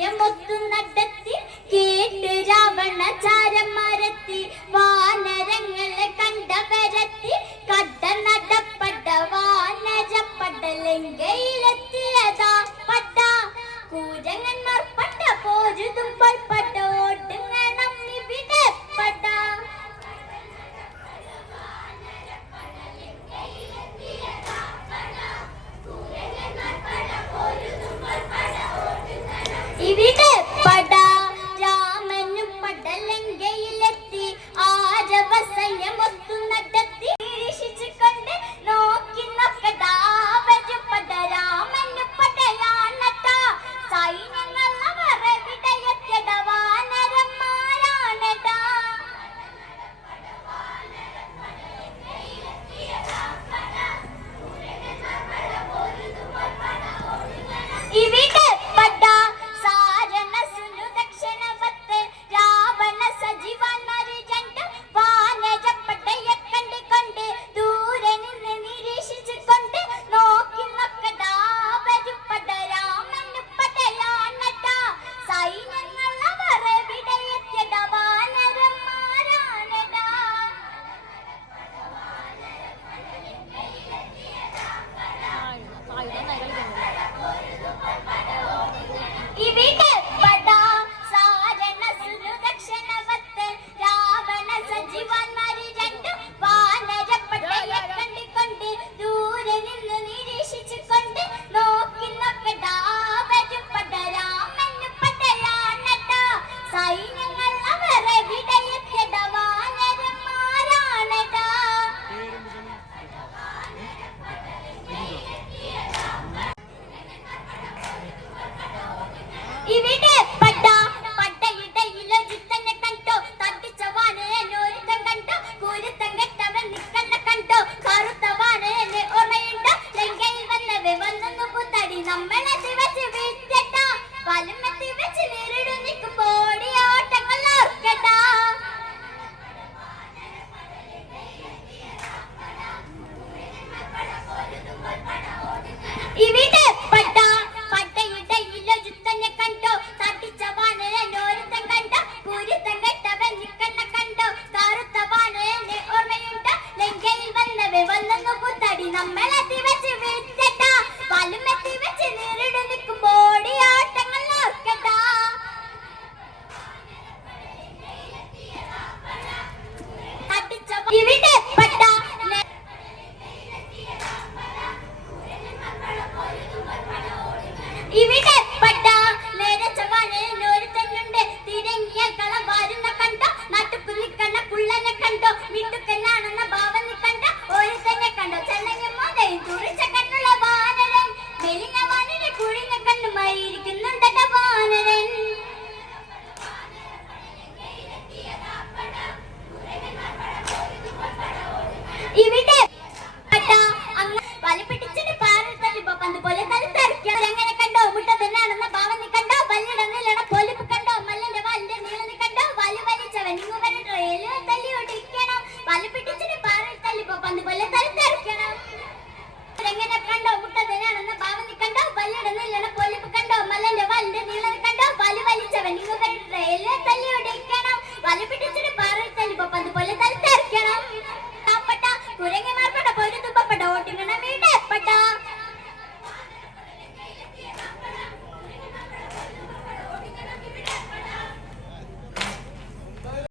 സൈന്യമൊത്തു നടത്തി കേട്ട് രാവണചാരം മരത്തി വാനരങ്ങളെ കണ്ടവരത്തി കട നടപ്പട വാനരപ്പടലങ്കയിലെത്തിയതാ പട്ട കൂരങ്ങന്മാർ പട്ട പോരുതുമ്പോൾ പട്ട ഓടുങ്ങണം ഇവിടെ പട ഇവിടെ പട രാമനും പടലങ്കയിലെത്തി ആരവ സൈന്യമൊത്തു നടത്തി നിരീക്ഷിച്ചുകൊണ്ട് നോക്കി നോക്കടാ വരും പട രാമന് പടയാണട്ട സൈന്യങ്ങൾ അവരെവിടെയെത്തിയട വാനരന്മാരാണടാ ഇവിടെ പട ഇവിടെ പട പടയിടയിലെ ജിത്തനെ കണ്ടോ തട്ടിച്ച വാനരനെ ഒരുത്തൻ കണ്ടോ കുരുത്തൻ കെട്ടവൻ നിക്കണ്ട കണ്ടോ കറുത്ത വാനരനെ ഓർമ്മയുണ്ടോ ലങ്കയിൽ വന്നവേ വന്നു പുത്തടി നമ്മളെ വെച്ച് വിറ്റട്ടാ വലുമെത്തി വെച്ച് നേരിടു നിൽക്കുമ്പോൾ ഓട്ടങ്ങൾ ഓർക്കട്ടാ ഇവിടെ പട പടയിടയിലെ ജിത്തനെ കണ്ടോ തട്ടിച്ച വാനരനെ ഒരുത്തൻ കണ്ടോ കുരുത്തൻ കെട്ടവൻ നിക്കണ്ട കണ്ടോ കറുത്ത വാനരനെ ഓർമ്മയുണ്ടോ ലങ്കയിൽ വന്നവേ വന്നു പുത്തടി നമ്മളെ വെച്ച് വിറ്റട്ടാ വലുമെത്തി വെച്ച് നേരിടു നിൽക്കുമ്പോൾ ഓട്ടങ്ങൾ ഓർക്കട്ടാ ഇവിടെ പട ഇവിടെ പട നേരച്ച വാനരനെ ഒരുത്തനുണ്ട് തിരങ്ങിയ കളം വാരുന്ന കണ്ടോ നാട്ടുപുല്ലിക്കണ്ണ പുള്ളനെ കണ്ടോ മിട്ടുക്കനാണെന്ന ഭാവം കണ്ടോ ഒരുത്തനെ കണ്ടോ ചെല്ലങ്ങ മോതയും തുറിച്ച കണ്ണുള്ള വാനരൻ മെലിഞ്ഞ വാനരൻ കുഴിഞ്ഞ കണ്ണുമായിരിക്കുന്നുണ്ടട വാനരൻ ഇവിടെ പട അങ്ങ് വലപിടിച്ചിട്ട് പാറിൽ തല്ലിപ്പോ പന്ത് പോലെ തലത്തരയ്ക്കാം എങ്ങനെ കണ്ടോ മുട്ട തന്നെയാണെന്ന ഭാവം കണ്ടോ പല്ലിടന്നില്ലട പൊലിപ്പ് കണ്ടോ മല്ലന്റെ വാലിന്റെ നീളം കണ്ടോ വലി വലിച്ചവൻ ഇങ്ങുവരെ ട്രെയില് തല്ലി ഒടിക്കണം വലപിടിച്ചിട്ട് പാറിൽ തല്ലിപ്പോ പന്ത് പോലെ തലത്തരയ്ക്കണം എങ്ങനെ കണ്ടോ മുട്ട തന്നെയാണെന്ന ഭാവം കണ്ടോ പല്ലിടന്നില്ലട പൊലിപ്പ് കണ്ടോ മല്ലന്റെ വാലിന്റെ നീളം കണ്ടോ വലി വലിച്ചവൻ ഇങ്ങുവരെ